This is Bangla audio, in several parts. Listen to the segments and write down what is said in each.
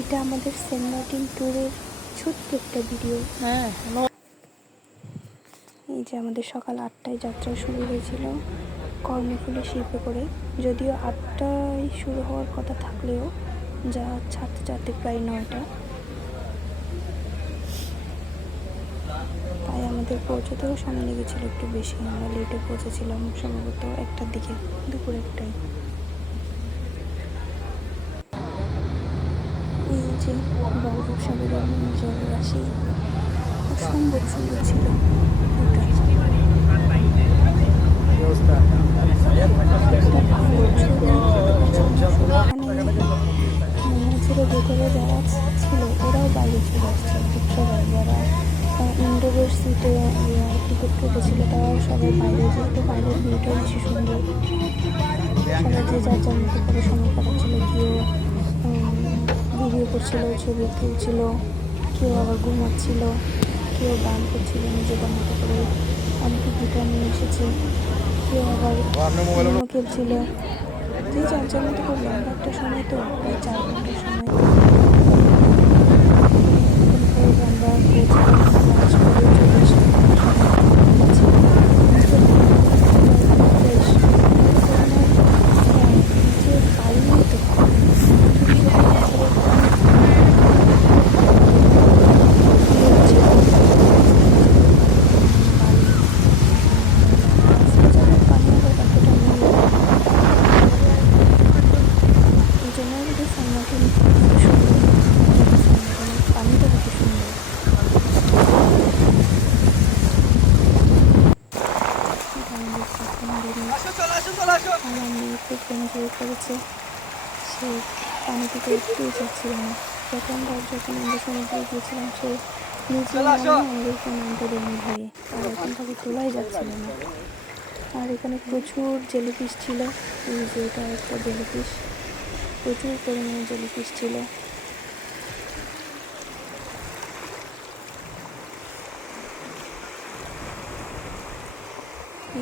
এটা আমাদের সেন্ট মার্টিন ট্যুরের ছোট্ট একটা ভিডিও। এই যে আমাদের সকাল 8টায় যাত্রা শুরু হয়েছিল কর্ণফুলী শিপে করে। যদিও 8টায় শুরু হওয়ার কথা থাকলেও যা ছাড়তে প্রায় 9টা, তাই আমাদের পৌঁছতেও সময় লেগেছিল একটু বেশি। আমরা লেটে পৌঁছেছিলাম সম্ভবত 1টার দিকে, দুপুর 1টায়। এই যে বঙ্গোপসাগরের জলরাশি অসম্ভব সুন্দর ছিল। মৌমাছিরা ভেতরে যারা ছিল ওরাও বাইরে চলে আসছে সবাই, যারা ইনডোরের সিটে টিকিট কেটেছিল তারাও সবাই বাইরে, যেহেতু বাইরের ভিউটাও বেশি সুন্দর। সবাই যে যার যার মতো করে সময় কাটাচ্ছিল, কেউ ভিডিও করছিল, ছবি তুলছিল, কেউ আবার ঘুমাচ্ছিল, কেউ গান করছিল নিজেদের মতো করে, অনেকে গিটার নিয়ে এসেছে, কেউ আবার খেলছিল। যে যার যার মতো করে লম্বা একটা সময়, তো প্রায় 4 ঘন্টার সময় আমরা খুব এনজয় করেছে। সে পানি থেকে উঠতেই চাচ্ছিল না। প্রথমবার যখন আমরা সমুদ্রে গিয়েছিলাম সে নিজে আমাদেরকে নামতে দেয়নি ভয়ে, আর এখন তাকে তোলাই যাচ্ছিল না। আর এখানে প্রচুর জেলিফিশ ছিল। এই যে এটা একটা জেলিফিশ, প্রচুর পরিমাণে জেলিফিশ ছিল।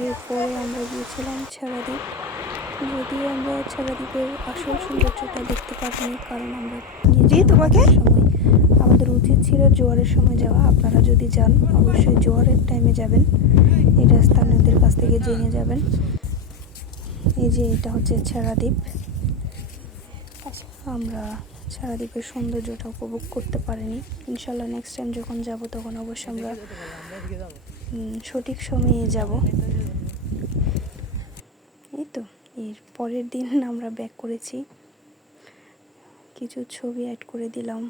এরপরে আমরা গিয়েছিলাম ছেড়াদ্বীপ। যদিও আমরা ছেড়াদ্বীপের আসল সৌন্দর্যটা দেখতে পারিনি, কারণ আমরা আমাদের উচিত ছিল জোয়ারের সময় যাওয়া। আপনারা যদি যান অবশ্যই জোয়ারের টাইমে যাবেন, এটা স্থানীয়দের কাছ থেকে জেনে যাবেন। এই যে এটা হচ্ছে ছেড়াদ্বীপ। আমরা ছেড়াদ্বীপের সৌন্দর্যটা উপভোগ করতে পারিনি। ইনশাল্লাহ নেক্সট টাইম যখন যাব তখন অবশ্যই আমরা সঠিক সময়ে যাব। এই তো এর পরের দিন আমরা ব্যাক করেছি, কিছু ছবি অ্যাড করে দিলাম।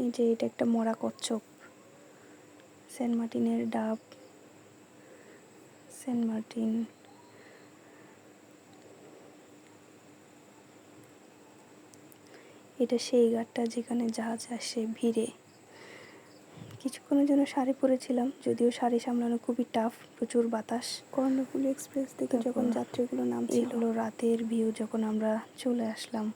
এই যে এটা একটা মরা কচ্ছপ, সেন্ট মার্টিনের ডাব, সেন্ট মার্টিন। এটা সেই ঘাটটা যেখানে জাহাজ আসে ভিড়ে। কিছুক্ষণের জন্য শাড়ি পরেছিলাম, যদিও শাড়ি সামলানো খুবই টাফ, প্রচুর বাতাস। কর্ণফুলী এক্সপ্রেস থেকে যখন যাত্রীগুলো নামছিল, রাতের ভিউ যখন আমরা চলে আসলাম।